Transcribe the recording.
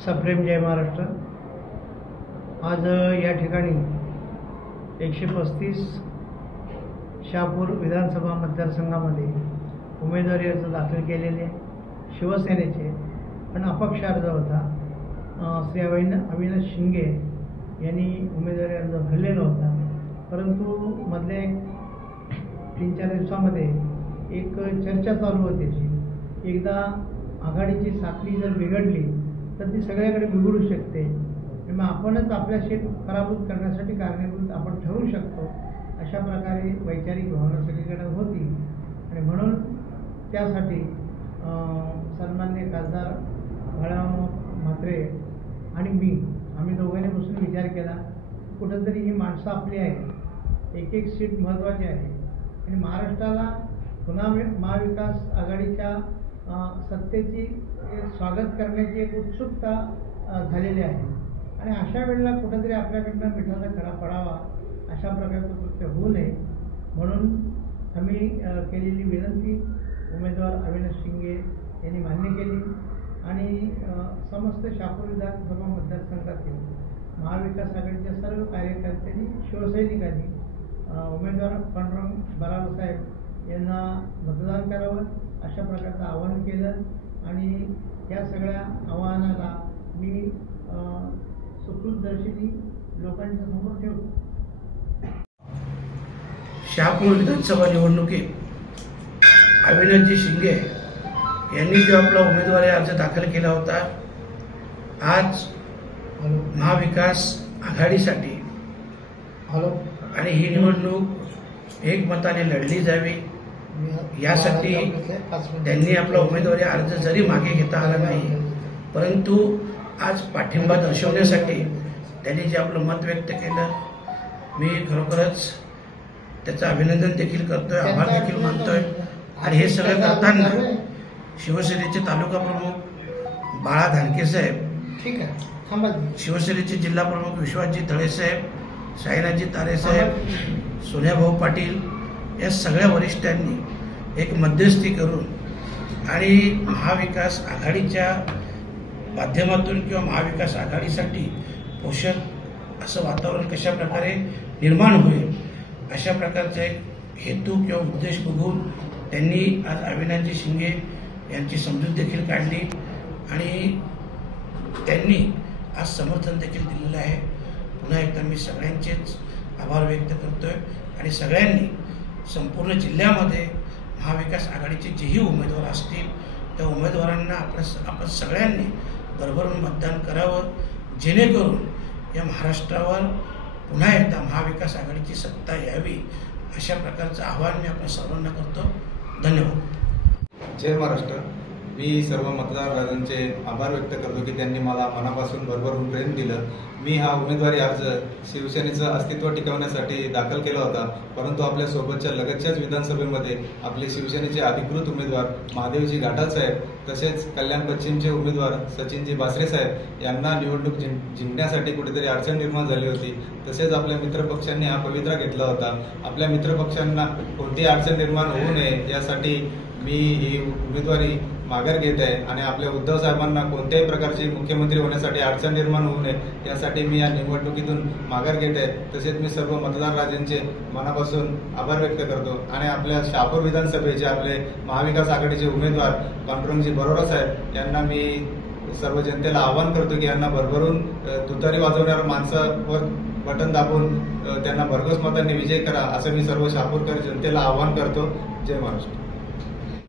सप्रेम जय महाराष्ट्र। आज या ठिकाणी 135 शहापूर विधानसभा मतदारसंघामध्ये उमेदवारी अर्ज दाखल केलेले शिवसेनेचे पण अपक्ष अर्ज होता। श्री अविनाश शिंगे यांनी उमेदवारी अर्ज भरलेला होता, परंतु मधल्या 3-4 दिवसामध्ये एक चर्चा चालू होती की एकदा आघाडीची साखळी जर बिघडली तर ती सगळ्याकडे बिघडू शकते, मग आपणच आपल्या शीट पराभूत करण्यासाठी कारणीभूत आपण ठरू शकतो, अशा प्रकारे वैचारिक भावना सगळीकडे होती। आणि म्हणून त्यासाठी सन्माननीय खासदार बाळाराव म्हात्रे आणि आम्ही दोघांनी बसून विचार केला, कुठंतरी ही माणसं आपली आहेत, एक सीट महत्त्वाची आहे आणि महाराष्ट्राला पुन्हा महाविकास आघाडीच्या सत्तेची स्वागत करण्याची एक उत्सुकता झालेली आहे आणि अशा वेळेला कुठंतरी आपल्याकडनं मिठाचा खडा पडावा, अशा प्रकारचं कृत्य होऊ नये म्हणून आम्ही केलेली विनंती उमेदवार अविनाश शिंगे यांनी मान्य केली आणि समस्त शहापूर विधानसभा मतदारसंघातील महाविकास आघाडीच्या सर्व कार्यकर्त्यांनी शिवसैनिकांनी उमेदवार पांडुरंग बराड साहेब यांना मतदान करावं अशा प्रकारचं आवाहन केलं आणि या सगळ्या आवाहनाला मी सुकृतदर्शिनी लोकांच्या समोर ठेवतो। शहापूर विधानसभा निवडणुकीत अविनाशजी शिंगे यांनी जो आपला उमेदवारी अर्ज दाखल केला होता, आज महाविकास आघाडीसाठी आणि ही निवडणूक एकमताने लढली जावी यासाठी त्यांनी आपला उमेदवारी अर्ज जरी मागे घेता आला नाही, परंतु आज पाठिंबा दर्शवण्यासाठी त्यांनी जे आपलं मत व्यक्त केलं, मी खरोखरच त्याचं अभिनंदन देखील करतोय, आभार देखील मानतोय। आणि हे सगळं करताना शिवसेनेचे तालुका प्रमुख बाळा धानके साहेब, शिवसेनेचे जिल्हा प्रमुख विश्वासजी तळे साहेब, साईनाथजी तारे साहेब, सोन्याभाऊ पाटील या सगळ्या वरिष्ठांनी एक मध्यस्थी करून आणि महाविकास आघाडीच्या माध्यमातून किंवा महाविकास आघाडीसाठी पोषक असं वातावरण कशा प्रकारे निर्माण होईल अशा प्रकारचा एक हेतू किंवा उद्देश बघून त्यांनी आज अविनाशजी शिंगे यांची समजूत देखील काढली आणि त्यांनी आज समर्थन देखील दिलेलं आहे। पुन्हा एकदा मी सगळ्यांचेच आभार व्यक्त करतोय आणि सगळ्यांनी संपूर्ण जिल्ह्यामध्ये महाविकास आघाडीचे जेही उमेदवार असतील त्या उमेदवारांना आपण सगळ्यांनी भरभरून मतदान करावं, जेणेकरून या महाराष्ट्रावर पुन्हा एकदा महाविकास आघाडीची सत्ता यावी, अशा प्रकारचं आवाहन मी आपल्या सर्वांना करतो। धन्यवाद। जय महाराष्ट्र। मी सर्व मतदारांचे आभार व्यक्त करतो की त्यांनी मला मनापासून भरभरून प्रेम दिलं। मी हा उमेदवारी अर्ज शिवसेनेचं अस्तित्व टिकवण्यासाठी दाखल केला होता, परंतु आपल्या सोबतच्या लगतच्याच विधानसभेमध्ये आपले शिवसेनेचे अधिकृत उमेदवार महादेवजी घाटाल साहेब तसेच कल्याण पश्चिमचे उमेदवार सचिनजी बासरे साहेब यांना निवडणूक जिंकण्यासाठी कुठेतरी अडचण निर्माण झाली होती। तसेच आपल्या मित्रपक्षांनी हा पवित्रा घेतला होता। आपल्या मित्रपक्षांना कोणतीही अडचण निर्माण होऊ नये यासाठी मी ही उमेदवारी माघार घेत आहे आणि आपल्या उद्धव साहेबांना कोणत्याही प्रकारची मुख्यमंत्री होण्यासाठी अडचण निर्माण होऊ नये यासाठी मी या निवडणुकीतून माघार घेत आहे। तसेच मी सर्व मतदार राजांचे मनापासून आभार व्यक्त करतो आणि आपल्या शहापूर विधानसभेचे आपले महाविकास आघाडीचे उमेदवार पांडुरंगजी बरोरा साहेब यांना मी सर्व जनतेला आवाहन करतो की यांना भरभरून तुतारी वाजवणाऱ्या माणसावर बटन दाबून त्यांना भरघोस मतांनी विजय करा, असं मी सर्व शहापूरकर जनतेला आवाहन करतो। जय महाराष्ट्र।